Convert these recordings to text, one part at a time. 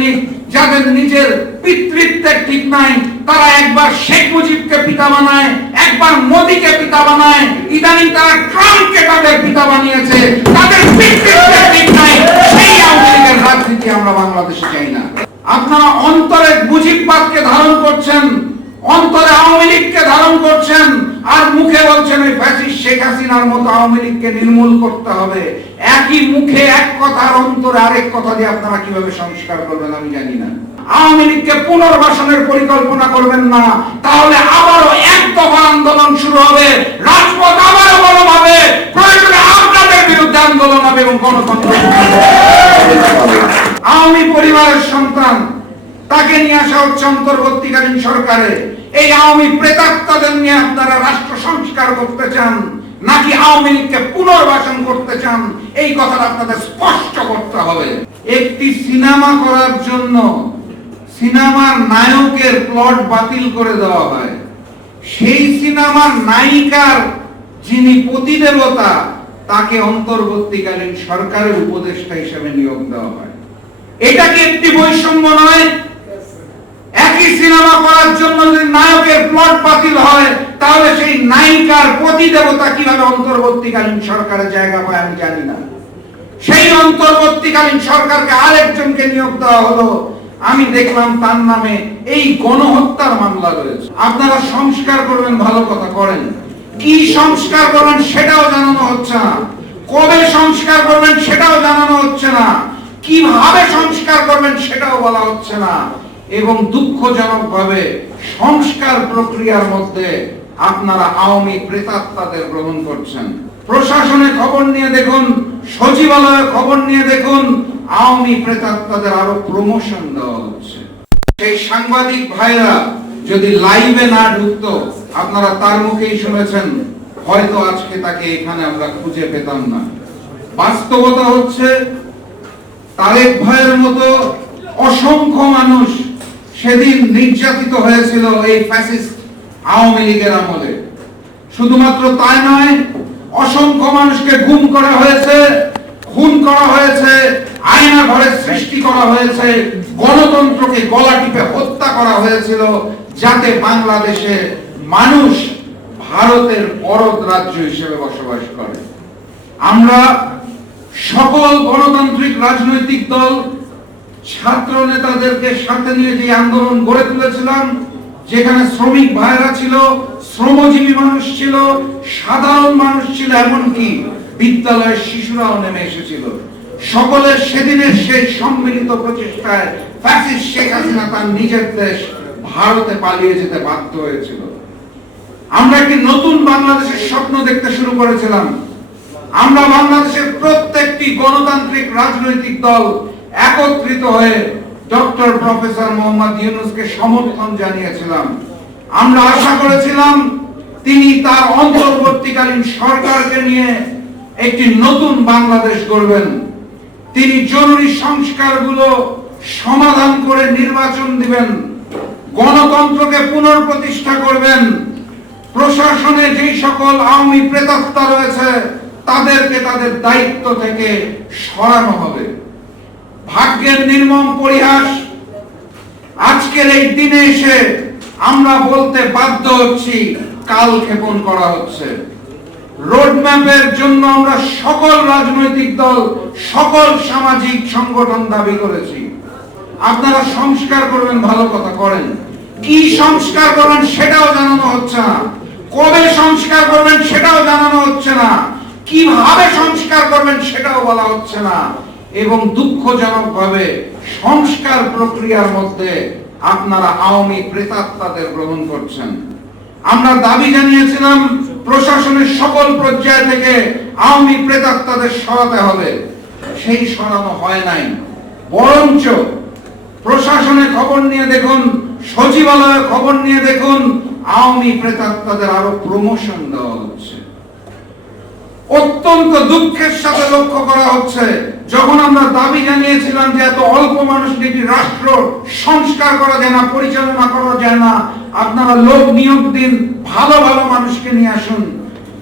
সৈনিক যাদের নিজের পিতৃত্বের ঠিক নাই, তারা একবার শেখ মুজিবকে পিতা বানায়, একবার মোদীকে পিতা বানায়। ইদানিং তারা ট্রাম্পকে তাদের পিতা বানিয়েছে। তাদের পিতৃত্বের ঠিক নাই। সেই আওয়ামী লীগের রাজনীতি আমরা বাংলাদেশে চাই না। আপনারা অন্তরে মুজিববাদকে ধারণ করছেন। অন্তরে আওয়ামী লীগকে ধারণ করছেন আর মুখে বলছেন ওই ফ্যাসিস্ট শেখ হাসিনার মতো আওয়ামী লীগকে নির্মূল করতে হবে। একই মুখে এক কথা আর অন্তরে আরেক কথা দিয়ে আপনারা কীভাবে সংস্কার করবেন আমি জানি না। আওয়ামী লীগকে পুনর্বাসনের পরিকল্পনা করবেন না। তাহলে আবারও এক দফা আন্দোলন শুরু হবে। রাজপথ আবারও গরম হবে। প্রয়োজনে আপনাদের বিরুদ্ধে আন্দোলন হবে এবং গণতন্ত্র আওয়ামী পরিবারের সন্তান, তাকে নিয়ে আসা হচ্ছে অন্তর্বর্তীকালীন সরকারে। এই আওয়ামী প্রেতাত্মাদের নিয়ে আপনারা রাষ্ট্র সংস্কার করতে চান, নাকি আওয়ামী লীগকে পুনর্বাসন করতে চান, এই কথাটা আপনাদের স্পষ্ট করতে হবে। একটি সিনেমা করার জন্য সিনেমার নায়কের প্লট বাতিল করে দেওয়া হয়। সেই সিনেমার নায়িকার যিনি প্রতিদেবতা তাকে অন্তর্বর্তীকালীন সরকারের উপদেষ্টা হিসেবে নিয়োগ দেওয়া হয়। এটা কি একটি বৈষম্য নয়? একই সিনেমা করার জন্য যদি নায়কের প্লট বাতিল হয়, তাহলে সেই নায়িকার প্রতিদেবতা কীভাবে অন্তর্বর্তীকালীন সরকারের জায়গা পায় আমি জানি না। সেই অন্তর্বর্তীকালীন সরকারকে আরেকজনকে নিয়োগ দেওয়া হলো। আমি দেখলাম তার নামে এই গণহত্যার মামলা রয়েছে। আপনারা সংস্কার করবেন, ভালো কথা করেন। কি সংস্কার করবেন সেটাও জানানো হচ্ছে না। কবে সংস্কার করবেন সেটাও জানানো হচ্ছে না। কীভাবে সংস্কার করবেন সেটাও বলা হচ্ছে না। এবং দুঃখজনক ভাবে সংস্কার প্রক্রিয়ার মধ্যে আপনারা আওয়ামী প্রেতাত্মাদের গ্রহণ করছেন। প্রশাসনে খবর নিয়ে দেখুন, সচিবালয়ে খবর নিয়ে দেখুন, আওয়ামী প্রেতাত্মাদের আরও প্রমোশন দেওয়া হচ্ছে। সেই সাংবাদিক ভাইরা যদি লাইভে না ঢুকতো, আপনারা তার মুখেই শুনেছেন, হয়তো আজকে তাকে এখানে আমরা খুঁজে পেতাম না। বাস্তবতা হচ্ছে, তারেক ভাইয়ের মতো অসংখ্য মানুষ সেদিন নির্যাতিত হয়েছিল এই ফ্যাসিস্ট আওয়ামী লীগের আমলে। শুধুমাত্র তাই নয়, অসংখ্য মানুষকে গুম করা হয়েছে, খুন করা হয়েছে আয়না ঘরের সৃষ্টি করা হয়েছে, গণতন্ত্রকে গলা টিপে হত্যা করা হয়েছিল যাতে বাংলাদেশে মানুষ ভারতের পরদ রাজ্য হিসেবে বসবাস করে। আমরা সকল গণতান্ত্রিক রাজনৈতিক দল ছাত্র নেতাদেরকে সাথে নিয়ে যে আন্দোলন গড়ে তুলেছিলাম, যেখানে শ্রমিক ভাইরা ছিল, শ্রমজীবী মানুষ ছিল, সাধারণ মানুষ ছিল, এমনকি বিদ্যালয়ের শিশুরাও নেমে এসেছিল। সকলের সেদিনের সেই সম্মিলিত প্রচেষ্টায় ফ্যাসিস্ট শেখ হাসিনা তার নিজের দেশ ভারতে পালিয়ে যেতে বাধ্য হয়েছিল। আমরা একটি নতুন বাংলাদেশের স্বপ্ন দেখতে শুরু করেছিলাম। আমরা বাংলাদেশের প্রত্যেকটি গণতান্ত্রিক রাজনৈতিক দল একত্রিত হয়ে ডক্টর প্রফেসর মোহাম্মদ ইউনুসকে সমর্থন জানিয়েছিলাম। আমরা আশা করেছিলাম তিনি তার অন্তর্বর্তীকালীন সরকারকে নিয়ে একটি নতুন বাংলাদেশ গড়বেন। তিনি জরুরি সংস্কারগুলো সমাধান করে নির্বাচন দিবেন, গণতন্ত্রকে পুনর্প্রতিষ্ঠা করবেন। প্রশাসনে যেই সকল আওয়ামী প্রেতাত্মা রয়েছে, তাদেরকে তাদের দায়িত্ব থেকে সরানো হবে। ভাগ্যের নির্মম পরিহাস। আজকের এই দিনে এসে আমরা বলতে বাধ্য হচ্ছি, কাল ক্ষেপণ করা হচ্ছে। রোডম্যাপের জন্য আমরা সকল রাজনৈতিক দল, সকল সামাজিক সংগঠন দাবি করেছি। আপনারা সংস্কার করবেন, ভালো কথা করেন। কি সংস্কার করবেন সেটাও জানানো হচ্ছে না। কবে সংস্কার করবেন সেটাও জানানো হচ্ছে না। কীভাবে সংস্কার করবেন সেটাও বলা হচ্ছে না। এবং দুঃখজনক ভাবে সংস্কার প্রক্রিয়ার মধ্যে আপনারা আওয়ামী প্রেতাত্মাদের গ্রহণ করছেন। আমরা দাবি জানিয়েছিলাম, প্রশাসনের সকল পর্যায় থেকে আওয়ামী প্রেতাত্মাদের সরাতে হবে। সেই সরানো হয় নাই। বরঞ্চ প্রশাসনে খবর নিয়ে দেখুন, সচিবালয়ে খবর নিয়ে দেখুন, আওয়ামী প্রেতাত্মাদের আরও প্রমোশন দেওয়া হচ্ছে। অত্যন্ত দুঃখের সাথে লক্ষ্য করা হচ্ছে, যখন আমরা দাবি জানিয়েছিলাম যে এত অল্প মানুষ একটি রাষ্ট্র সংস্কার করা যায় না, পরিচালনা করা যায় না, আপনারা লোক নিয়োগ দিন, ভালো ভালো মানুষকে নিয়ে আসুন,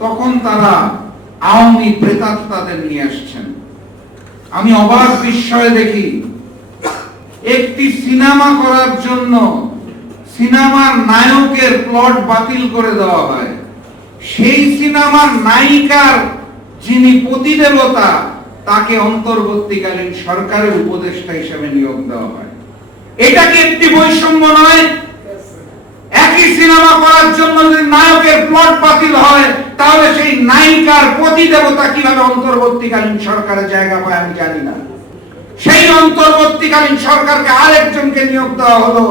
তখন তারা আওয়ামী প্রেতাত্মাদের নিয়ে আসছেন। আমি অবাক বিস্ময়ে দেখি, একটি সিনেমা করার জন্য সিনেমার নায়কের প্লট বাতিল করে দেওয়া হয়। সেই সিনেমার নায়িকার যিনি প্রতিদেবতা, তাকে অন্তর্বর্তীকালীন সরকারের উপদেষ্টা হিসেবে নিয়োগ দেওয়া হয়। এটা কি একটি বৈষম্য নয়? একই সিনেমা করার জন্য যদি নায়কের প্লট বাতিল হয়, তাহলে সেই নায়িকার প্রতিদেবতা কীভাবে অন্তর্বর্তীকালীন সরকারের জায়গা পায় আমি জানি না। সেই অন্তর্বর্তীকালীন সরকারকে আরেকজনকে নিয়োগ দেওয়া হলো।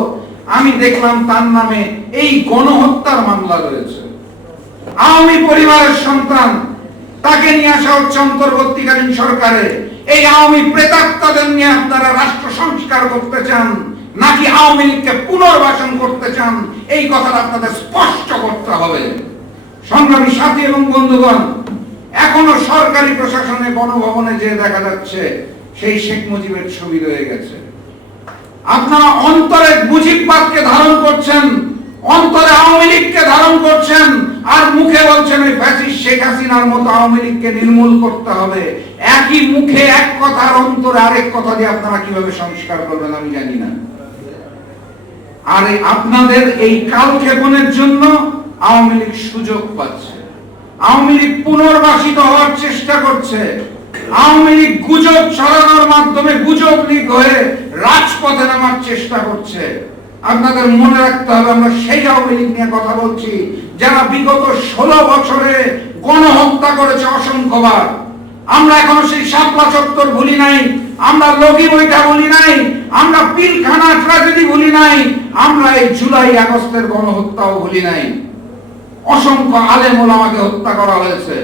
আমি দেখলাম তার নামে এই গণহত্যার মামলা রয়েছে। আওয়ামী পরিবারের সন্তান তাকে নিয়ে আসা হচ্ছে অন্তর্বর্তীকালীন সরকারে। এই আওয়ামী প্রেতাত্মাদের নিয়ে আপনারা রাষ্ট্র সংস্কার করতে চান, নাকি আওয়ামী লীগকে পুনর্বাসন করতে চান, এই কথাটা আপনাদের স্পষ্ট করতে হবে। সংগ্রামী সাথী এবং বন্ধুগণ, এখনও সরকারি প্রশাসনে গণভবনে যে দেখা যাচ্ছে, সেই শেখ মুজিবের ছবি রয়ে গেছে। আপনারা অন্তরে মুজিববাদকে ধারণ করছেন, অন্তরে আওয়ামী লীগকে ধারণ করছেন আর মুখে বলছেন ওই ফ্যাসিস্ট শেখ হাসিনার মতো আওয়ামী লীগকে নির্মূল করতে হবে। একই মুখে এক কথা আর অন্তরে আরেক কথা দিয়ে আপনারা কীভাবে সংস্কার করবেন আমি জানি না। আর আপনাদের এই কালক্ষেপণের জন্য আওয়ামী লীগ সুযোগ পাচ্ছে। আওয়ামী লীগ পুনর্বাসিত হওয়ার চেষ্টা করছে। আওয়ামী লীগ গুজব ছড়ানোর মাধ্যমে গুজব লীগ হয়ে রাজপথে নামার চেষ্টা করছে। আপনাদের মনে রাখতে হবে, আমরা সেই আওয়ামী লীগ নিয়ে কথা বলছি, যারা বিগত ষোলো বছরে গণহত্যা করেছে অসংখ্যবার। আমরা এখনও সেই শাপলা চত্বর ভুলি নাই, আমরা লগি বইটা ভুলি নাই, আমরা পিলখানা ট্রাজেডি ভুলি নাই, আমরা এই জুলাই আগস্টের গণহত্যাও ভুলি নাই। অসংখ্য আলেম ওলামাকে হত্যা করা হয়েছে।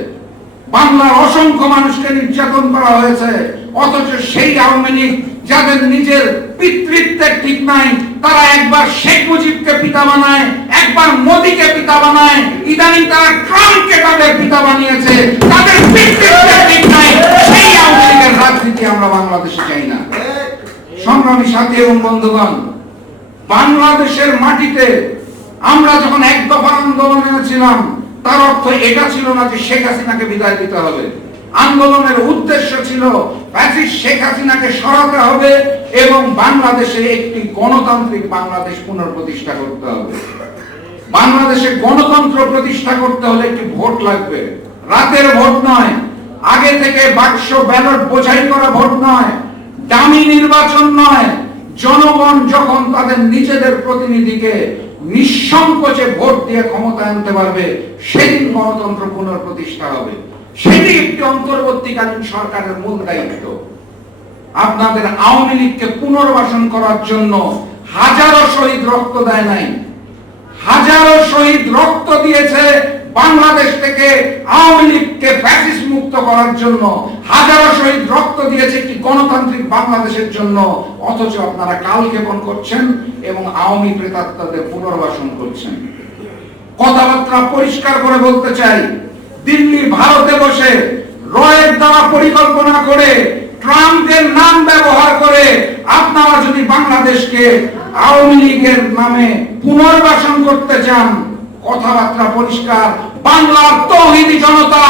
বাংলার অসংখ্য মানুষকে নির্যাতন করা হয়েছে, অথচ সেই আওয়ামী লীগ যাদের নিজের পিতৃত্বের ঠিক নাই, তারা একবার শেখ মুজিবকে পিতা বানায়, একবার মোদীকে পিতা বানায়, ইদানিং তারা ট্রাম্পকে তাদের পিতা বানিয়েছে, তাদের পিতৃত্বের ঠিক নাই, সেই আওয়ামী রাজনীতি আমরা বাংলাদেশে চাই না। সংগ্রামী সাথী এবং বন্ধুগণ, বাংলাদেশের মাটিতে আমরা যখন এক দফা আন্দোলন এনেছিলাম তার অর্থ এটা ছিল না যে শেখ হাসিনাকে বিদায় দিতে হবে। আন্দোলনের উদ্দেশ্য ছিল শেখ হাসিনাকে সরাতে হবে এবং বাংলাদেশে একটি গণতান্ত্রিক বাংলাদেশ পুনঃপ্রতিষ্ঠা করতে হবে। বাংলাদেশে গণতন্ত্র প্রতিষ্ঠা করতে হলে একটি ভোট লাগবে। রাতের ভোট নয়, আগে থেকে বাক্স, ব্যালট বোঝাই করা ভোট নয়, দামি নির্বাচন নয়। জনগণ যখন তাদের নিজেদের প্রতিনিধিকে নিঃসংকোচে ভোট দিয়ে ক্ষমতা আনতে পারবে, সেদিন গণতন্ত্র পুনঃপ্রতিষ্ঠা হবে। সেটি একটি অন্তর্বর্তীকালীন সরকারের মূল দায়িত্ব। আপনাদের আওয়ামী লীগকে পুনর্বাসন করার জন্য হাজারো শহীদ রক্ত দেয় নাই। হাজারো শহীদ রক্ত দিয়েছে বাংলাদেশ থেকে আওয়ামী লীগকে ফ্যাসিস্ট মুক্ত করার জন্য। হাজারো শহীদ রক্ত দিয়েছে একটি গণতান্ত্রিক বাংলাদেশের জন্য। অথচ আপনারা কালক্ষেপণ করছেন এবং আওয়ামী প্রেতাত্মাদের পুনর্বাসন করছেন। কথাবার্তা পরিষ্কার করে বলতে চাই দিল্লি, ভারতে বসে রয়ের দ্বারা পরিকল্পনা করে ট্রাম্পের নাম ব্যবহার করে আপনারা যদি বাংলাদেশকে আওয়ামী লীগের নামে পুনর্বাসন করতে চান, কথাবার্তা পরিষ্কার, বাংলার তৌহিদি জনতা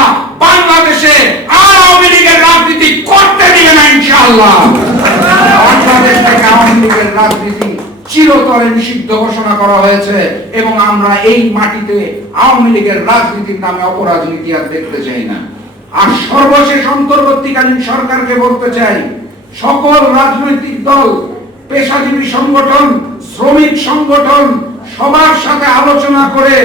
বাংলাদেশে আর আওয়ামী লীগের রাজনীতি করতে দিবে না ইনশাআল্লাহ। বাংলাদেশ থেকে আওয়ামী লীগের রাজনীতি চিরতরে নিষিদ্ধ ঘোষণা করা হয়েছে এবং আমরা এই মাটিতে আওয়ামী লীগের রাজনীতির নামে অপরাজনীতি আর দেখতে চাই না। আর সর্বশেষ অন্তর্বর্তীকালীন সরকারকে বলতে চাই, সকল রাজনৈতিক দল, পেশাজীবী সংগঠন, শ্রমিক সংগঠন, সবার সাথে আলোচনা করে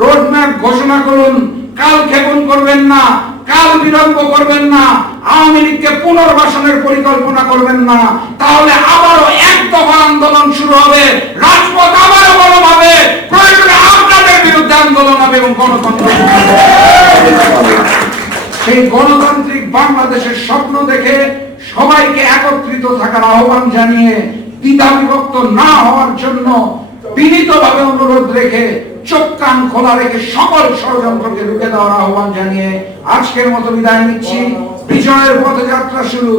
রোডম্যাপ ঘোষণা করুন। কাল ক্ষেপণ করবেন না, কাল বিলম্ব করবেন না, আওয়ামী লীগকে পুনর্বাসনের পরিকল্পনা করবেন না, তাহলে আবারও এক দফা আন্দোলন শুরু হবে। রাজপথ আবারও গরম হবে। প্রয়োজনে আপনাদের বিরুদ্ধে আন্দোলন হবে এবং গণতন্ত্র সেই গণতান্ত্রিক বাংলাদেশের স্বপ্ন দেখে সবাইকে একত্রিত থাকার আহ্বান জানিয়ে দ্বিধা বিভক্ত না হওয়ার জন্য বিনীতভাবে অনুরোধ রেখে চোখ কান খোলা রেখে সকল ষড়যন্ত্রকে রুখে দেওয়ার আহ্বান জানিয়ে আজকের মতো বিদায় নিচ্ছি। বিজয়ের পথযাত্রা শুরু।